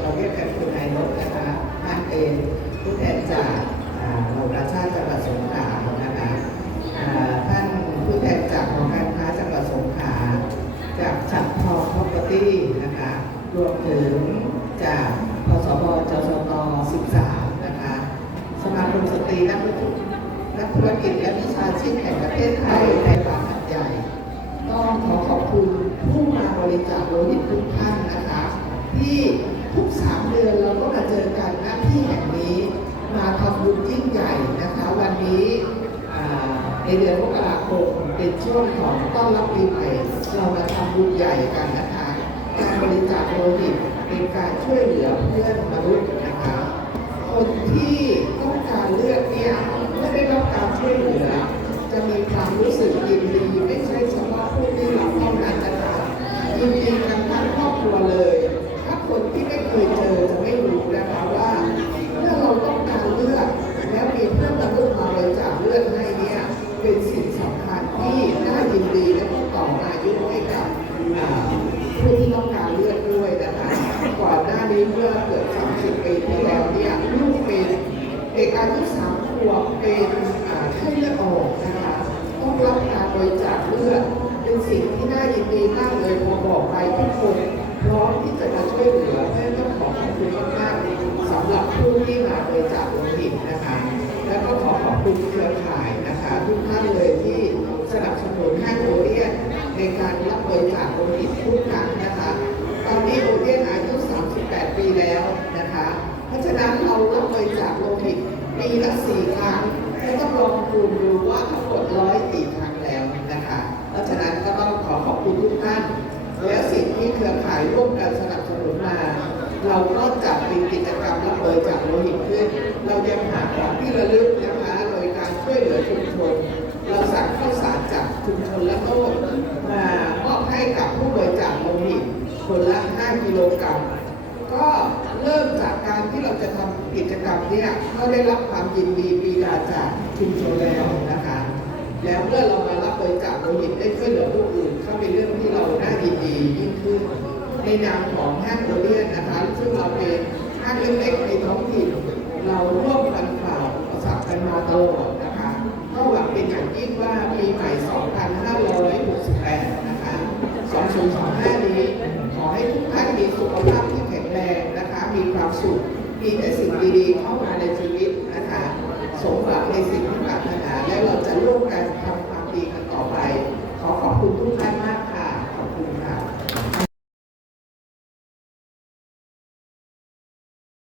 เราเรียกกันคุณนายนกนะคะท่านเป็นผู้แทนจากอ่าโรงราชาจังหวัดสงขลานะคะอ่าท่านผู้แทนจากหอการค้าจังหวัดสงขลาจากฉัดทองพ r o p e r t y นะคะรวมถึงจากพสบจสต 13 นะคะ สมาคมสตรีนักธุรกิจ นักธุรกิจและวิชาชีพแห่งประเทศไทยในบางหัดใหญ่ ต้องขอขอบคุณผู้มาบริจาคโลหิตทุกท่านนะคะ ที่ทุกสามเดือนเราก็มาเจอกันหน้าที่แห่งนี้ มาทำบุญยิ่งใหญ่นะคะ วันนี้ในเดือนมกราคมเป็นช่วงของต้อนรับปีใหม่เรามาทำบุญใหญ่กันนะคะการบริจาคโลหิตเป็นการช่วยเหลือเพื่อนมนุษย์นะคะคนที่ เป็นสิ่งสำคัญที่น่ายินดีและต้องต่ออายุให้กับผู้ที่ต้องการเลือดด้วยนะคะก่อนหน้านี้เมื่อเกิด 30 ปีที่แล้วเนี่ยลูกเป็นเด็กอายุสามขวบเป็นไข้เลือดออกนะคะต้องรับการบริจาคเลือดเป็นสิ่งที่น่ายินดีมากเลยพอบอกไปทุกคนพร้อมที่จะมาช่วยเหลือแม่ต้องขอขอบคุณมากๆสำหรับผู้ที่มาบริจาคโลหิตนะคะ แล้วก็ขอขอบคุณเครือข่ายนะคะทุกท่านเลยที่สนับสนุนให้โอเลียนในการรับบริจาคโลหิตทุกครั้งนะคะ ตอนนี้โอเลียนอายุ 38 ปีแล้วนะคะ เพราะฉะนั้นเรารับบริจาคโลหิตปีละสี่ครั้งไม่ต้องลองคูณดูว่าทั้งหมดร้อยกี่ครั้งแล้วนะคะ เพราะฉะนั้นก็ต้องขอขอบคุณทุกท่าน และสิ่งที่เครือข่ายร่วมกันสนับสนุนมา เรานอกจากมีกิจกรรม กับผู้บริจาคโลหิตคนละ 5 กิโลกรัมก็เริ่มจากการที่เราจะทำกิจกรรมเนี่ยก็ได้รับความยินดีปีดาจากชุมชนแล้วนะคะ แล้วเมื่อเรามารับบริจาคโลหิตได้ช่วยเหลือผู้อื่นก็เป็นเรื่องที่เราน่ายินดียิ่งขึ้นในนามของห้างโอเลียนนะคะ ซึ่งเราเป็นห้างเล็กๆในท้องถิ่นเรา สุข มีแต่สิ่งดีๆเข้ามาในชีวิตนะคะสมหวังในสิ่งที่ปรารถนาและเราจะร่วมกัน